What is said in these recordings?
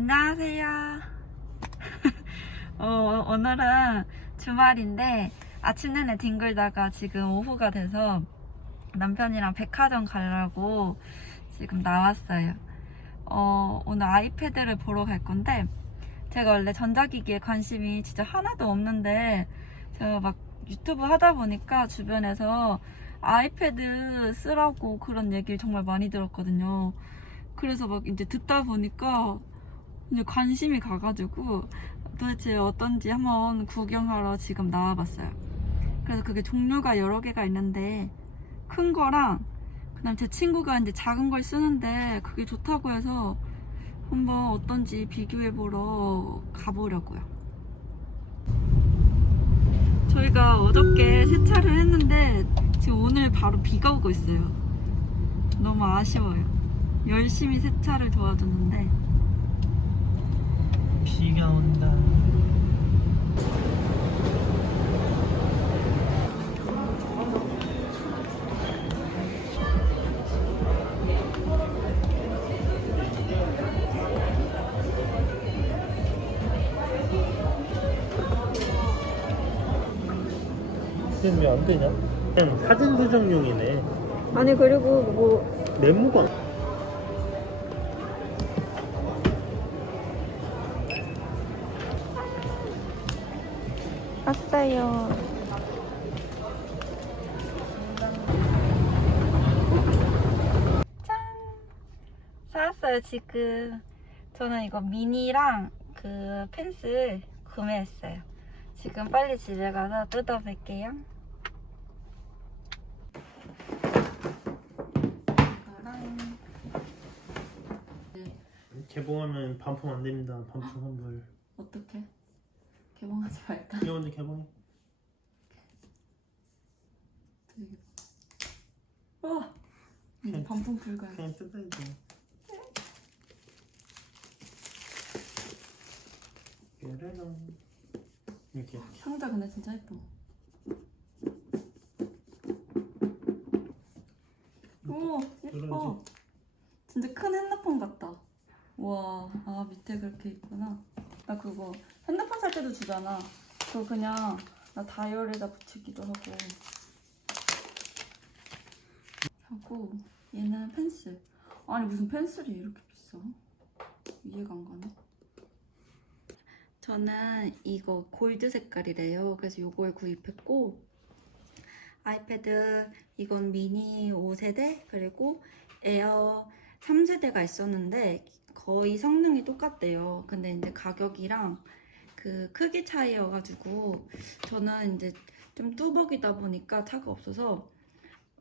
안녕하세요. 어, 오늘은 주말인데 아침 내내 뒹굴다가 지금 오후가 돼서 남편이랑 백화점 가려고 지금 나왔어요. 어, 오늘 아이패드를 보러 갈 건데 제가 원래 전자기기에 관심이 진짜 하나도 없는데 제가 막 유튜브 하다 보니까 주변에서 아이패드 쓰라고 그런 얘기를 정말 많이 들었거든요. 그래서 막 이제 듣다 보니까 이제 관심이 가가지고 도대체 어떤지 한번 구경하러 지금 나와봤어요. 그래서 그게 종류가 여러 개가 있는데 큰 거랑 그다음 제 친구가 이제 작은 걸 쓰는데 그게 좋다고 해서 한번 어떤지 비교해 보러 가보려고요. 저희가 어저께 세차를 했는데 지금 오늘 바로 비가 오고 있어요. 너무 아쉬워요. 열심히 세차를 도와줬는데 비가 온다. 지금 왜안 되냐? 그냥 사진 수정용이네. 아니 그리고 뭐 메모가 왔어요. 짠! 사왔어요, 지금. 저는 이거 미니랑 그 펜슬 구매했어요. 지금 빨리 집에 가서 뜯어볼게요. 개봉하면 반품 안 됩니다. 반품 환불. 어떻게? 개봉하지 말까? 이거 먼저 개봉해. 되게 어! 이제 그냥 반품 불가야 그냥 뜯어야지. 뾰로롱. 이렇게. 상자 근데 진짜 예뻐 오 예뻐 열어야지. 진짜 큰 핸드폰 같다 우와 아 밑에 그렇게 있구나 나 그거 핸드폰 살 때도 주잖아. 그거 그냥 나 다이어리에다 붙이기도 하고. 하고 얘는 펜슬. 아니 무슨 펜슬이 이렇게 비싸? 이해가 안 가네. 저는 이거 골드 색깔이래요. 그래서 이걸 구입했고 아이패드 이건 미니 5세대? 그리고 에어 3세대가 있었는데 거의 성능이 똑같대요. 근데 이제 가격이랑 그 크기 차이여가지고 저는 이제 좀 뚜벅이다 보니까 차가 없어서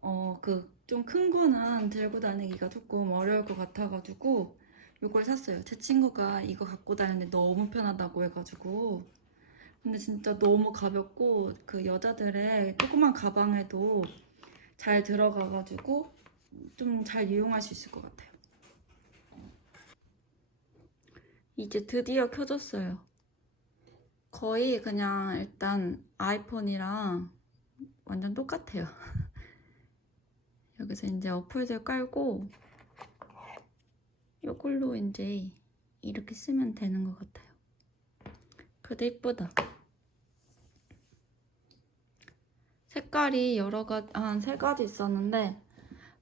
어 그 좀 큰 거는 들고 다니기가 조금 어려울 것 같아가지고 이걸 샀어요. 제 친구가 이거 갖고 다니는데 너무 편하다고 해가지고 근데 진짜 너무 가볍고 그 여자들의 조그만 가방에도 잘 들어가가지고 좀 잘 이용할 수 있을 것 같아요. 이제 드디어 켜졌어요. 거의 그냥 일단 아이폰이랑 완전 똑같아요. 여기서 이제 어플들 깔고 이걸로 이제 이렇게 쓰면 되는 것 같아요. 그래도 이쁘다. 색깔이 여러 가지, 한 세 가지 있었는데,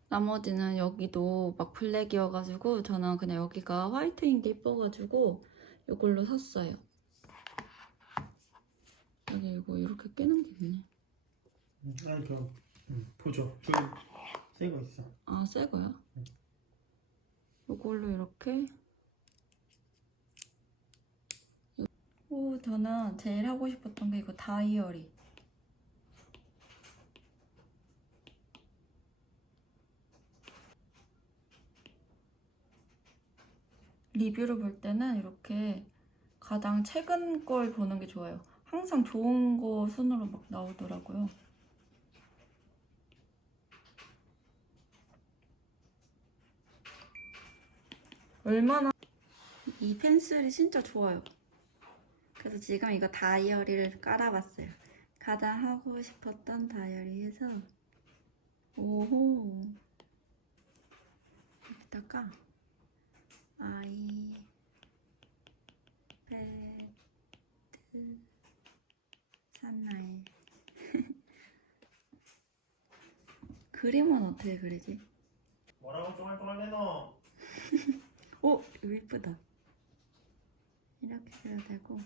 나머지는 여기도 막 블랙이어가지고, 저는 그냥 여기가 화이트인 게 이뻐가지고, 이걸로 샀어요. 여기 이거 이렇게 끼는 게 있네. 아, 저 음, 보죠. 저기 새거 있어. 아, 새 거야? 이걸로 이렇게. 오, 저는 제일 하고 싶었던 게 이거 다이어리. 리뷰를 볼 때는 이렇게 가장 최근 걸 보는 게 좋아요. 항상 좋은 거 순으로 막 나오더라고요. 얼마나 이 펜슬이 진짜 좋아요. 그래서 지금 이거 다이어리를 깔아봤어요. 가장 하고 싶었던 다이어리에서 오호 여기다가 아이 배드 산나이 그림은 어떻게 그리지? 뭐라고 좀 활동할래 너? 오! 이거 이쁘다 이렇게 그려도 되고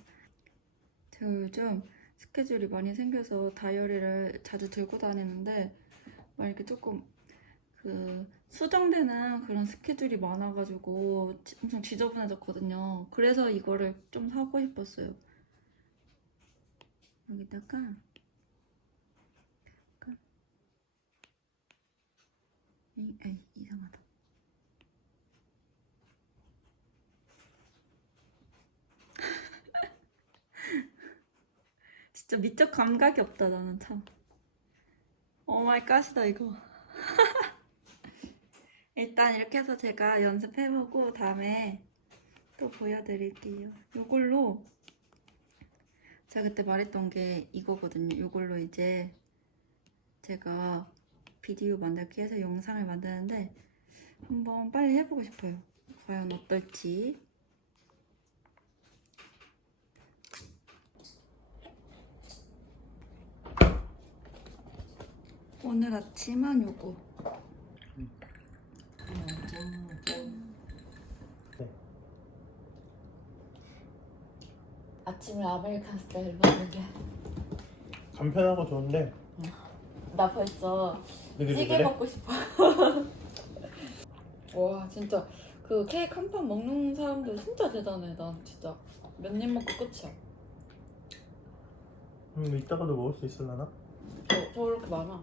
저 요즘 스케줄이 많이 생겨서 다이어리를 자주 들고 다니는데 막 이렇게 조금 그 수정되는 그런 스케줄이 많아가지고 지- 엄청 지저분해졌거든요. 그래서 이거를 좀 사고 싶었어요. 여기다가 이, 에이, 이상하다. 진짜 미적 감각이 없다 나는 참. 오 마이 갓이다 이거. 일단 이렇게 해서 제가 연습해보고 다음에 또 보여드릴게요. 이걸로 제가 그때 말했던 게 이거거든요. 이걸로 이제 제가 비디오 만들기 해서 영상을 만드는데 한번 빨리 해보고 싶어요. 과연 어떨지. 오늘 아침은 요거. 아침을 아메리칸 스타일로 먹는 게. 간편하고 좋은데 나 벌써 찌개 그래? 먹고 싶어. 와 진짜 그 케이크 한 판 먹는 사람들 진짜 대단해. 난 진짜 몇 입 먹고 끝이야. 음, 이따가도 먹을 수 있을라나? 저 저렇게 많아.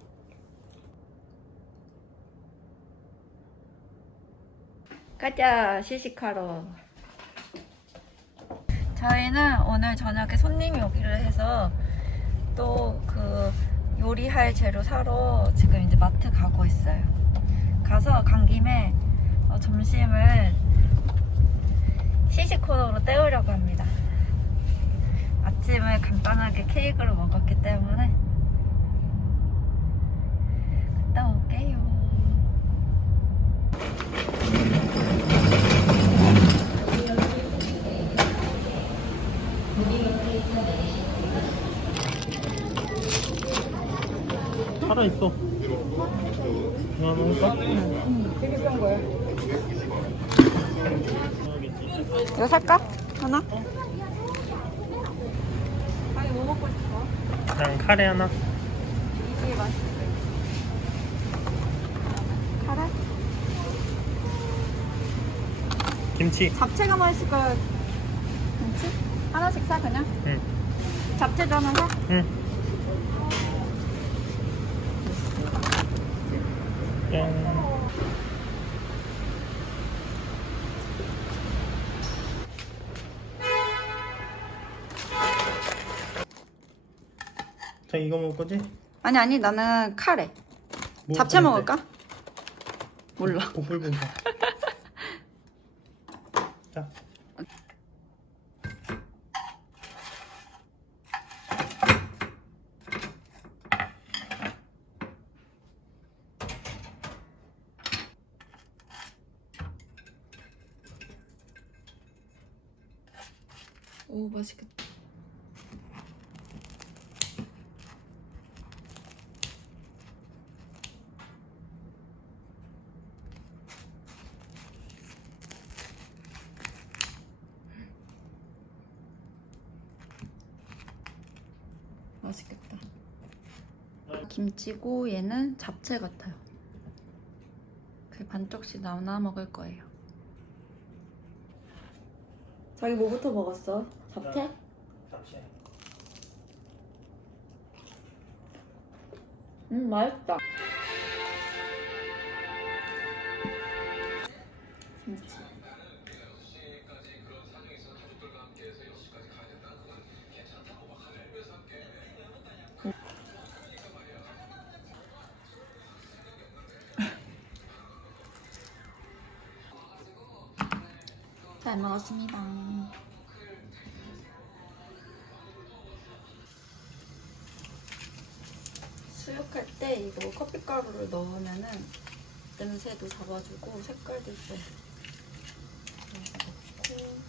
가자 시식하러 저희는 오늘 저녁에 손님이 오기로 해서 또 그 요리할 재료 사러 지금 이제 마트 가고 있어요. 가서 간 김에 어, 점심을 시식 코너로 때우려고 합니다. 아침을 간단하게 케이크를 먹었기 때문에 갔다 올게요 살아 있어 이거 먹을까? 이거 살까? 하나? 아니 뭐 먹고 싶어? 그냥 카레 하나 이게 맛있어 카레? 김치 잡채가 맛있을까? 김치? 하나씩 사 그냥? 응. 잡채도 하나 사? 응 자 이거 먹을 거지? 아니 아니 나는 카레. 뭐 잡채 먹을 먹을까? 몰라. 보글보글 자. 오 맛있겠다 맛있겠다 김치고 얘는 잡채 같아요 그 반쪽씩 나눠 먹을 거예요 자기 뭐부터 먹었어? 잡채? 잡채 음 맛있다. 김치 잘 먹었습니다. 수육할 때 이거 커피가루를 넣으면은 냄새도 잡아주고 색깔도 예뻐요. 넣고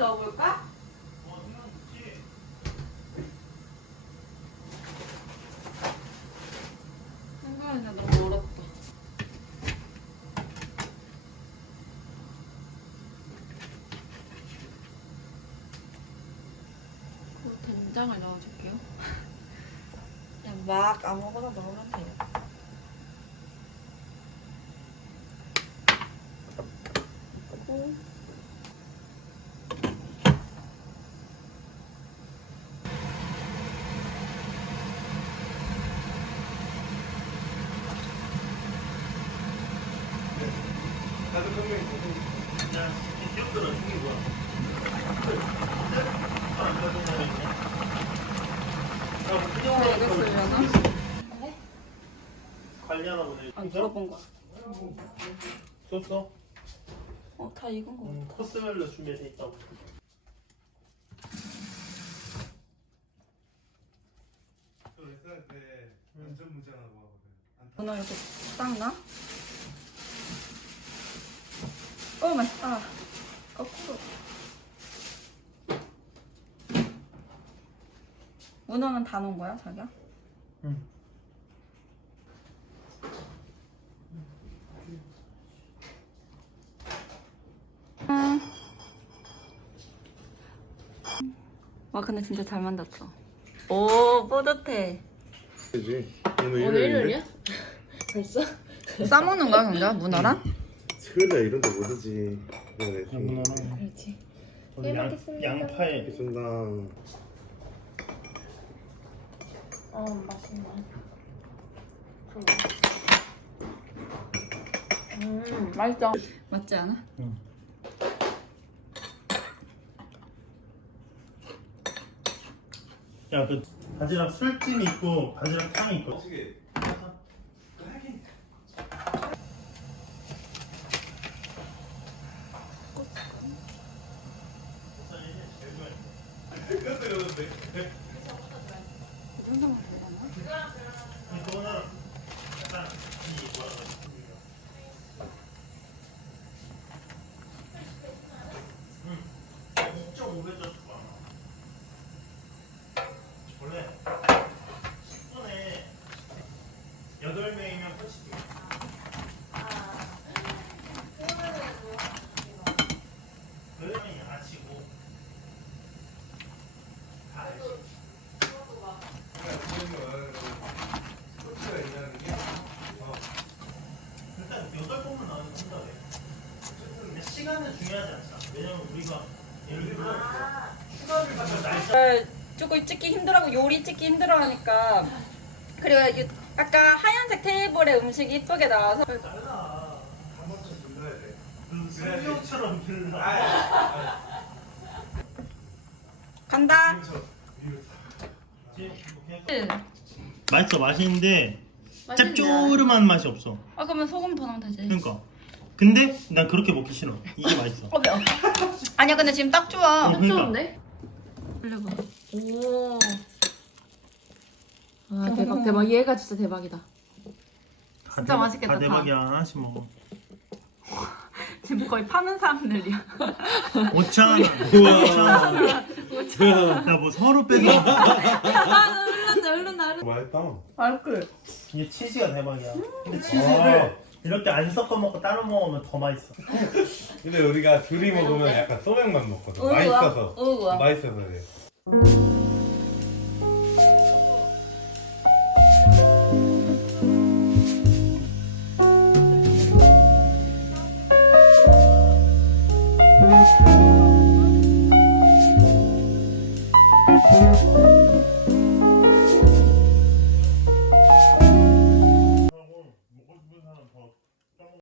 넣어볼까? 생각하니까 너무 어렵다. 된장을 넣어줄게요. 그냥 막 아무거나 넣으면 돼요. 그리고 그냥 기억들은 이게 뭐야? 알겠으려나? 관리하나 보네. 아 물어본 거야. 썼어? 어 다 익은 거. 음, 코스별로 준비돼 있다고. 저 SNS에 완전 무장하고 하거든. 안타. 문어 이렇게 딱 나? 어 맛있다. 거꾸로. 문어는 다 넣은 거야 자기야? 응. 와 근데 진짜 잘 만졌어. 오 뿌듯해. 그지? 오늘 일요일이야? 벌써? 싸먹는 거야 경자 문어랑? 수요일에 이런 데 못하지. 그래. 문어는 그렇지. 저는 양, 양파에 알겠습니다. 어 맛있네. 음 맛있어. 맞지 않아? 야, 그 바지락 술찜이 있고 바지락 탕이 있고. 이거는 약간 이 뭐라 그래? 음, 2.5배 줬을 거야. 원래 10분에 8명이면 끝이지. 그러면 야치고 다 알지. 코치가 있다는 게 어, 일단 8번만 나오는 생각해. 근데 시간은 중요하지 않잖아. 왜냐면 우리가 예를 들어 휴가를 가면 조금 찍기 힘들하고 요리 찍기 힘들어하니까 그리고 이- 아까 하얀색 테이블에 음식이 이쁘게 나와서 눌러야 돼. 그 수영처럼 길라. 간다. 맛있어 맛있는데 짭조름한 맛이 없어. 아 그러면 소금 더 넣으면 되지. 그러니까. 근데 난 그렇게 먹기 싫어. 이게 맛있어. 어 매워. 아니야 근데 지금 딱 좋아. 어, 그러니까. 좋은데? 올려봐. 오. 아 대박 대박 얘가 진짜 대박이다. 다 진짜 대박- 맛있겠다, 다 다. 대박이야 하나씩 먹어. 지금 거의 파는 사람들이야. 5천 원. 5천 원. 야뭐 서로 빼서. 아 흘른다 흘른다 흘른다. 맛있다. 맛있게. 이게 치즈가 대박이야. 근데 치즈를 이렇게 안 섞어 먹고 따로 먹으면 더 맛있어. 근데 우리가 둘이 먹으면 약간 소맥만 먹거든. 맛있어서. 우와. 맛있어서 그래. 음.